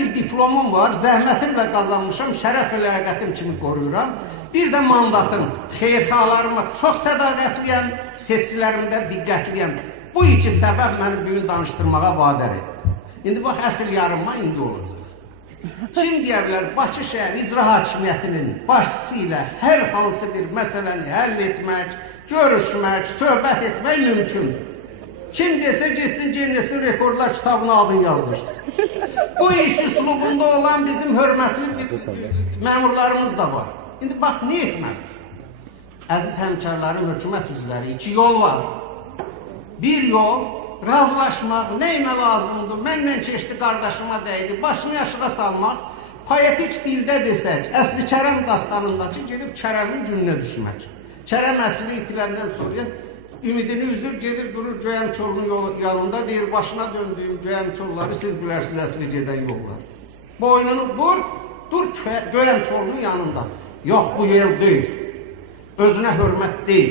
bir diplomum var, zəhmətimlə qazanmışam, şərəf və ləyaqətim kimi qoruyuram. Bir də mandatım, xeyirxalarıma çox sədaqətliyəm, seçicilərimdə diqqətliyəm. Bu iki səbəb məni bugün danışdırmağa vadar edir. İndi bax, əsl yarınma indi olacaq. Kim deyə bilər, Bakı şəhər icra hakimiyyətinin başçısı ilə hər hansı bir məsələni həll etmək, görüşmək, söhbət etmək mümkündür. Kim desə geçsin Ginnesin rekordlar kitabına adını yazmışdır. Bu iş üslubunda olan bizim hörmətli məmurlarımız da var. İndi bax, nə etmək? Əziz həmkarların, hökumət üzvləri, iki yol var. Bir yol, razılaşmaq, nəyimə lazımdır, məndən keçdi, qardaşıma dəydi, başını yaşığa salmaq, poetik dildə desək, əsli Kərəm dastanındakı gedib Kərəmin gününə düşmək. Kərəm əsli itiləndən sonra ümidini üzür, gedir, durur Göyəm Çolunun yanında, deyir, başına döndüyüm Göyəm Çolları siz bilərsiniz əsli gedən yollar. Boynunu vur, dur Göyəm Çolunun yanında. Yox, bu yer deyil, özünə hörmət deyil,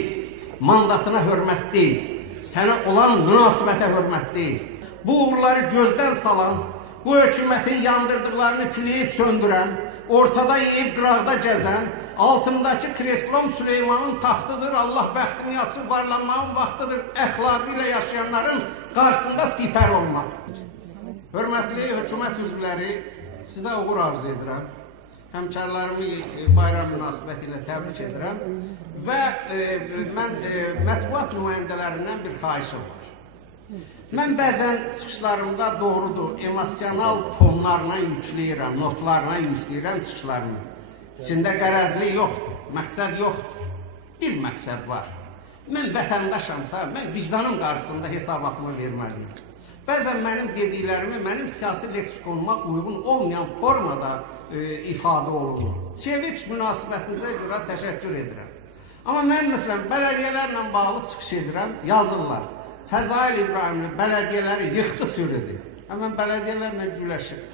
mandatına hörmət deyil, sənə olan münasibətə hörmət deyil. Bu uğurları gözdən salan, bu hökumətin yandırdıqlarını piləyib söndürən, ortada yeyib qıraqda gəzən, altındakı kreslom Süleymanın taxtıdır, Allah bəxtini yatsın, varlanmağın vaxtıdır, əxlaqı ilə yaşayanların qarşısında sipər olmaq. Hörmətli hökumət üzvləri, sizə uğur arzu edirəm. Həmkarlarımı bayram münasibəti ilə təbrik edirəm və mən mətbuat nümayəndələrindən bir xahişim var. Mən bəzən çıxışlarımda doğrudur, emosional tonlarla yükləyirəm, notlarla yükləyirəm çıxışlarımı. İçində qərəzlik yoxdur, məqsəd yoxdur. Bir məqsəd var. Mən vətəndaşamsa, mən vicdanım qarşısında hesabatımı verməliyim. Bəzən mənim dediklərimi, mənim siyasi leksikonuma uyğun olmayan formada ifadə olunur. Çevik münasibətinizə görə təşəkkür edirəm. Amma mən məsələn, bələdiyyələrlə bağlı çıxış edirəm, yazırlar. Həzail İbrahimli bələdiyyələri yıxdı sürüdü. Mən bələdiyyələrlə güləşirəm.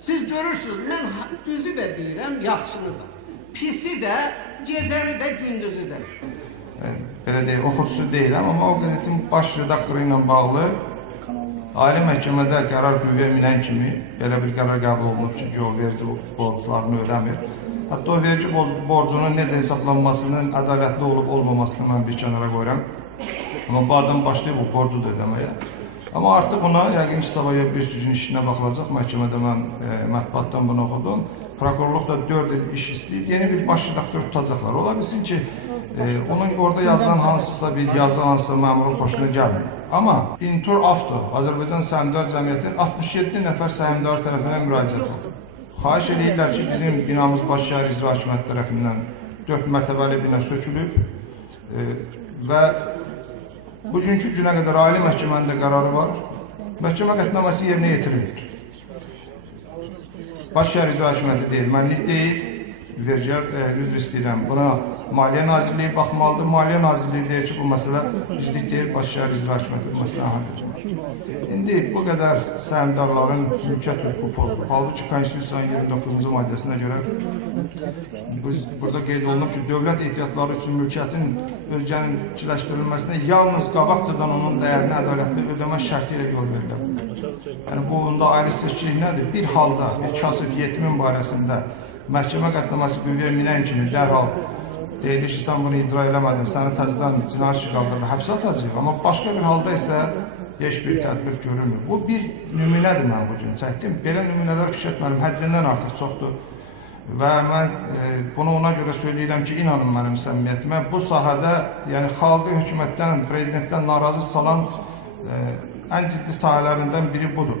Siz görürsünüz, mən düzü də deyirəm, yaxşını da. Pisi də, gecəni də, gündüzü də. Belə deyək, oxucusu deyiləm, amma o qəzetin baş redaktoru ilə bağlı Ali məhkəmədə qərar qüvvəyə minən kimi belə bir qərar qəbul olunub ki, o verici borclarını ödəmir. Hətta o verici borcunun necə hesablanmasının ədalətli olub-olmamasını mən bir kənara qoyuram. Amma bu adam başlayıb o borcu da ödəməyə. Amma artıq buna, yəqin ki, sabah bir sürücünün işinə baxılacaq. Məhkəmədə mən mətbuatdan bunu oxudum. Prokurorluq da 4 il iş istəyib, yeni bir baş redaktor tutacaqlar. Ola bilsin ki, onun orada yazılan hansısa bir yazı, hansısa məmurun xoşuna gəlmir. Amma Intur Avto, Azərbaycan Səhmdar Cəmiyyətinin 67 nəfər səhmdar tərəfindən müraciət oldu. Xahiş edirlər ki, bizim binamız Baş şəhər icra hakimiyyəti tərəfindən 4 mərtəbəli bina sökülüb və bugünkü günə qədər Ali məhkəmənin də qərarı var. Məhkəmə qətnaməsi yerinə yetirilir. Baş şəhər icra hakimiyyəti deyil, mənlik deyil. Vergilər, üzr istəyirəm. Buna Maliyyə Nazirliyi baxmalıdır. Maliyyə Nazirliyi deyir ki, bu məsələ bizlik deyil, Baş şəhər icra hakimiyyəti bu məsələ həll edilməlidir. İndi bu qədər səhmdarların mülkiyyət hüququ pozulub. Halbuki Konstitusiyanın 29-cu maddəsinə görə burada qeyd olunub ki, dövlət ehtiyatları üçün mülkiyyətin bölgənin ikiləşdirilməsinə yalnız qabaqcadan onun dəyərini ədalətli ödəmə şərti ilə yol verilir. Yəni, bu onda ayrı seçkilik nədir? Bir halda bir kasıb yetimin barəsində məhkəmə qətnaməsi qüvvəyə minən kimi dərhal deyilir ki, sən bunu icra eləmədin, səni təzədən cinayət işi qaldırır, həbsə atacaq. Amma başqa bir halda isə heç bir tədbir görülmür. Bu bir nümunədir mən bugün çəkdim. Belə nümunələr fikir etməlim, həddindən artıq çoxdur. Və mən bunu ona görə söyləyirəm ki, inanın mənim səmimiyyətimə, bu sahədə yəni xalqı hökumətdən, prezidentdən narazı salan ən ciddi sahələrindən biri budur.